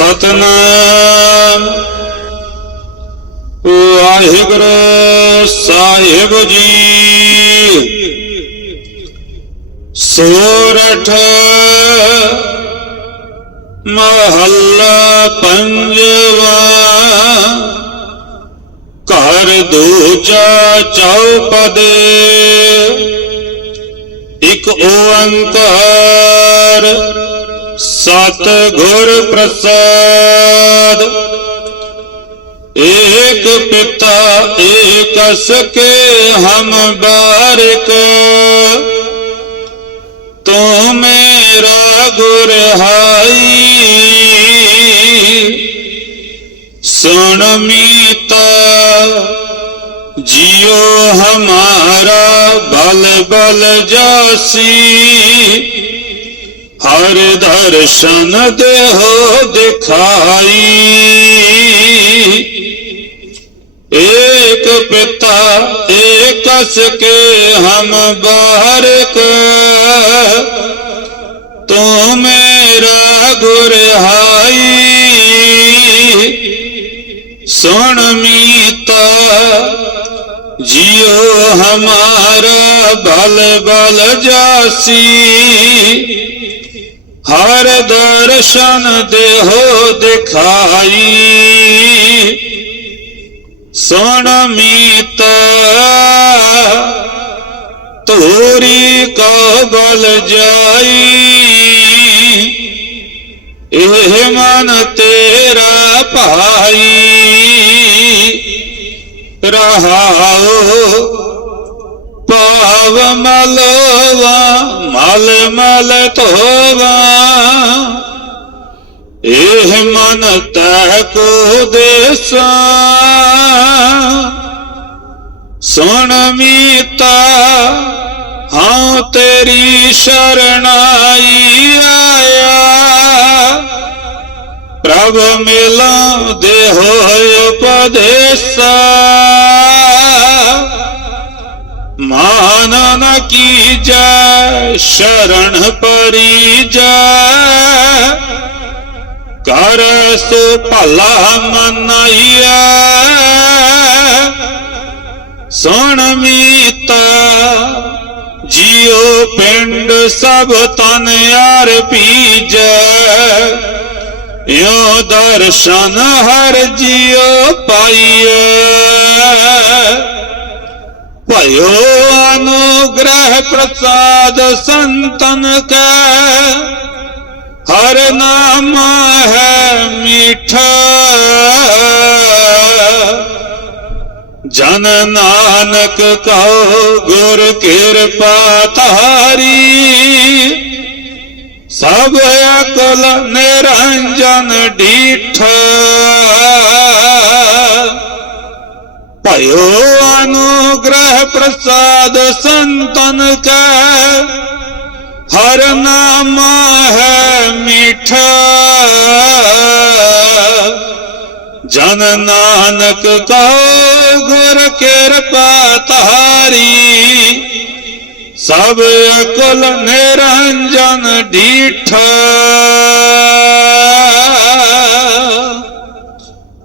ਸਤਨਾਮ। ਵਾਹਿਗੁਰੂ ਸਾਹਿਬ ਜੀ। ਸੋਰਠ ਮਹੱਲਾ ਪੰਜਵਾ। ਘਰ ਦੂਜਾ ਚੌਪਦੇ। ਇਕ ਓੰਕਾਰ ਸਤ ਗੁਰ ਪ੍ਰਸਾਦ। ਏਕ ਪਿਤਾ, ਏਕ ਸਕੇ ਹਮ ਬਾਰਿਕ। ਤੂੰ ਮੇਰਾ ਗੁਰ ਹਾਈ। ਸੁਣ ਮੀਤਾ, ਜਿਉ ਹਮਾਰਾ ਬਲ ਬਲ ਜਾਸੀ। ਹਰ ਦਰਸ਼ਨ ਦੇਹੋ ਦਿਖਾਈ ਏਕ ਪਿਤਾ ਏਕ ਸਕੇ ਹਮ ਬਾਰਕ ਤੂੰ ਮੇਰਾ ਗੁਰ ਹਾਈ ਸੁਣ ਮੀਤਾ ਜਿਉ ਹਮਾਰਾ ਬਲ ਬਲ ਜਾਸੀ ਹਰ ਦਰਸ਼ਨ ਦੇਹੋ ਦਿਖਾਈ। ਸੁਣ ਮੀਤਾ ਤੋਰੀ ਕੋ ਬਲ ਜਾਈ। ਇਹ ਮਨ ਤੇਰਾ ਭਾਈ। ਰਹਾਉ ਪਾਵ ਮਲਵਾ, ਮਲ ਮਲ ਧੋਵਾ। ਇਹ ਮਨ ਤੈ ਕੋ ਦੇਸਾ। ਸੁਣ ਮੀਤਾ, ਹਾਂ ਤੇਰੀ ਸ਼ਰਣਾਈ ਆਇਆ। ਪ੍ਰਭ ਮਿਲਾ ਦੇਹੋ ਉਪਦੇਸਾ। ਮਾਨ ਨ ਕੀਜੈ ਸ਼ਰਣ ਪਰੀ ਜੈ ਕਰ ਸੋ ਭਲਾ ਮਨਾਈਐ। ਸੁਣ ਮੀਤਾ ਜਿਉ ਪਿੰਡ ਸਭ ਤਨ ਯਾਰ ਪੀਜੈ। ਯੋ ਦਰਸ਼ਨ ਹਰ ਜਿਉ ਪਾਈਐ। ਭਇਓ ਅਨੁਗ੍ਰਹ ਪ੍ਰਸਾਦ ਸੰਤਨ ਕੈ, ਹਰ ਨਾਮ ਹੈ ਮੀਠਾ। ਜਨ ਨਾਨਕ ਕਹੋ ਗੁਰ ਕਿਰਪਾ ਤਾਰੀ ਸਭ ਅਕਲ ਨਿਰੰਜਨ ਡੀਠ। ਭਇਓ ਅਨੁਗ੍ਰਹ ਪ੍ਰਸਾਦ ਸੰਤਨ ਕੈ। ਹਰ ਨਾਮ ਹੈ ਮੀਠਾ। ਜਨ ਨਾਨਕ ਕਹੋ ਗੁਰ ਕਿਰਪਾ ਤਾਰੀ ਸਭ ਅਕਲ ਨਿਰੰਜਨ ਡੀਠਾ।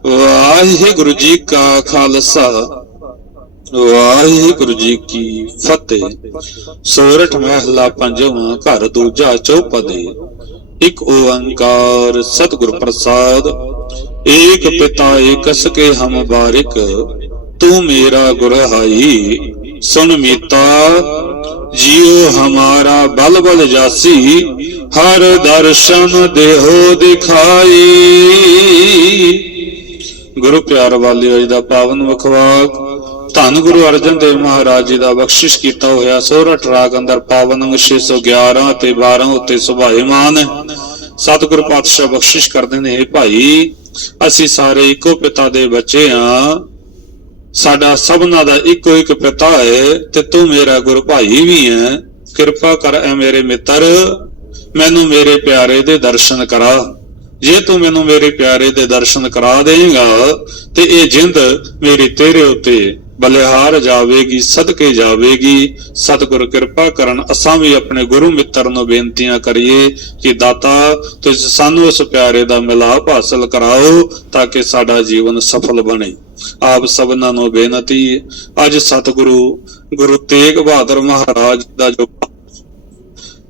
ਵਾਹਿਗੁਰੂ ਜੀ ਕਾ ਖਾਲਸਾ। ਵਾਹਿਗੁਰੂ ਜੀ ਕੀ ਫਤਿਹ। ਸੋਰਠ ਮਹਿਲਾ ਪੰਜਵਾਂ ਘਰ ਦੂਜਾ ਚੌਪਦੇ। ਇੱਕ ਓੰਕਾਰ ਸਤਿਗੁਰ ਪ੍ਰਸਾਦ। ਏਕ ਪਿਤਾ ਏਕ ਸਕੇ ਹਮ ਬਾਰਿਕ। ਤੂੰ ਮੇਰਾ ਗੁਰ ਹਾਈ, ਸੁਣ ਮੀਤਾ। ਜਿਉ ਹਮਾਰਾ ਬਲ ਬਲ ਜਾਸੀ, ਹਰ ਦਰਸ਼ਨ ਦੇਹੋ ਦਿਖਾਈ। ਗੁਰੂ ਪਿਆਰ ਵਾਲਿਓ ਜੀ ਦਾ ਪਾਵਨ ਮੁਖਵਾਕ ਧੰਨ ਗੁਰੂ ਅਰਜਨ ਦੇਵ ਮਹਾਰਾਜ ਜੀ ਦਾ ਬਖਸ਼ਿਸ਼ ਕੀਤਾ ਹੋਇਆ ਸੋਰਠ ਰਾਗ ਅੰਦਰ ਪਾਵਨ ਅੰਗ 611 ਤੇ 12 ਉੱਤੇ ਸੁਭਾਏਮਾਨ। ਹੈ ਪਾਤਸ਼ਾਹ ਬਖਸ਼ਿਸ਼ ਕਰਦੇ ਨੇ ਭਾਈ, ਅਸੀਂ ਸਾਰੇ ਇੱਕੋ ਪਿਤਾ ਦੇ ਬੱਚੇ ਆ ਸਾਡਾ ਸਭਨਾ ਦਾ ਇੱਕੋ ਇੱਕ ਪਿਤਾ ਹੈ ਤੇ ਤੂੰ ਮੇਰਾ ਗੁਰ ਭਾਈ ਵੀ ਹੈ। ਕਿਰਪਾ ਕਰ ਐ ਮੇਰੇ ਮਿੱਤਰ, ਮੈਨੂੰ ਮੇਰੇ ਪਿਆਰੇ ਦੇ ਦਰਸ਼ਨ ਕਰਾ। ਜੇ ਤੂੰ ਮੈਨੂੰ ਮੇਰੇ ਪਿਆਰੇ ਦੇ ਦਰਸ਼ਨ ਕਰਾ ਦੇਂਗਾ ਤੇ ਇਹ ਜਿੰਦ ਮੇਰੀ ਤੇਰੇ ਉਤੇ ਬਲਿਹਾਰ ਜਾਵੇਗੀ, ਸਦਕੇ ਜਾਵੇਗੀ। ਸਤਿਗੁਰ ਕਿਰਪਾ ਕਰਨ ਅਸਾਂ ਵੀ ਆਪਣੇ ਗੁਰੂ ਮਿੱਤਰ ਨੂੰ ਬੇਨਤੀਆਂ ਕਰੀਏ ਕਿ ਦਾਤਾ, ਤੁਸੀਂ ਸਾਨੂੰ ਇਸ ਪਿਆਰੇ ਦਾ ਮਿਲਾਪ ਹਾਸਲ ਕਰਾਓ ਤਾਂ ਕਿ ਸਾਡਾ ਜੀਵਨ ਸਫਲ ਬਣੇ। ਆਪ ਸਭਨਾਂ ਨੂੰ ਬੇਨਤੀ, ਅੱਜ ਸਤਿਗੁਰੂ, ਗੁਰੂ ਤੇਗ ਬਹਾਦਰ ਮਹਾਰਾਜ ਦਾ ਜੋ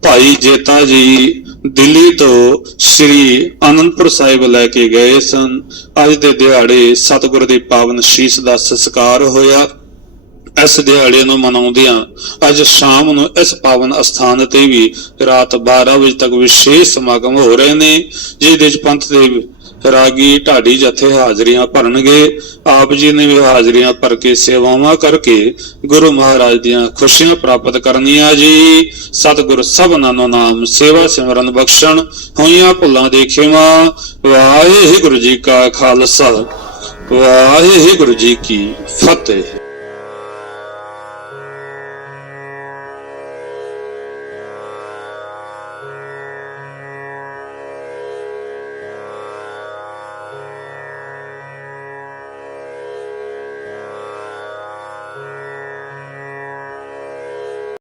ਭਾਈ ਜੇਤਾ ਜੀ ਦਿੱਲੀ ਤੋਂ ਸ੍ਰੀ ਅਨੰਦਪੁਰ ਸਾਹਿਬ ਲੈ ਕੇ ਗਏ ਸਨ। ਅੱਜ ਦੇ ਦਿਹਾੜੇ ਸਤਿਗੁਰ ਦੇ ਪਾਵਨ ਸ਼ੀਸ਼ ਦਾ ਸੰਸਕਾਰ ਹੋਇਆ। ਇਸ ਦਿਹਾੜੇ ਨੂੰ ਮਨਾਉਂਦਿਆਂ ਅੱਜ ਸ਼ਾਮ ਨੂੰ ਇਸ ਪਾਵਨ ਅਸਥਾਨ ਤੇ ਵੀ ਰਾਤ 12 ਵਜੇ ਤੱਕ ਵਿਸ਼ੇਸ਼ ਸਮਾਗਮ ਹੋ ਰਹੇ ਨੇ, ਜਿਹਦੇ ਵਿੱਚ ਪੰਥ ਦੇ ਰਾਗੀ ਢਾਡੀ ਜਥੇ ਹਾਜ਼ਰੀਆਂ ਭਰਨਗੇ। ਆਪ ਜੀ ਨੇ ਵੀ ਹਾਜ਼ਰੀਆਂ ਭਰ ਕੇ ਸੇਵਾਵਾਂ ਕਰਕੇ ਗੁਰੂ ਮਹਾਰਾਜ ਦੀਆਂ ਖੁਸ਼ੀਆਂ ਪ੍ਰਾਪਤ ਕਰਨੀਆਂ ਜੀ। ਸਤਿਗੁਰ ਸਭਨਾਂ ਨੂੰ ਨਾਮ ਸੇਵਾ ਸਿਮਰਨ ਬਖਸ਼ਣ, ਹੋਈਆਂ ਭੁੱਲਾਂ ਦੇ ਖਿਮਾ। ਵਾਹਿਗੁਰੂ ਜੀ ਕਾ ਖਾਲਸਾ, ਵਾਹਿਗੁਰੂ ਜੀ ਕੀ ਫਤਿਹ।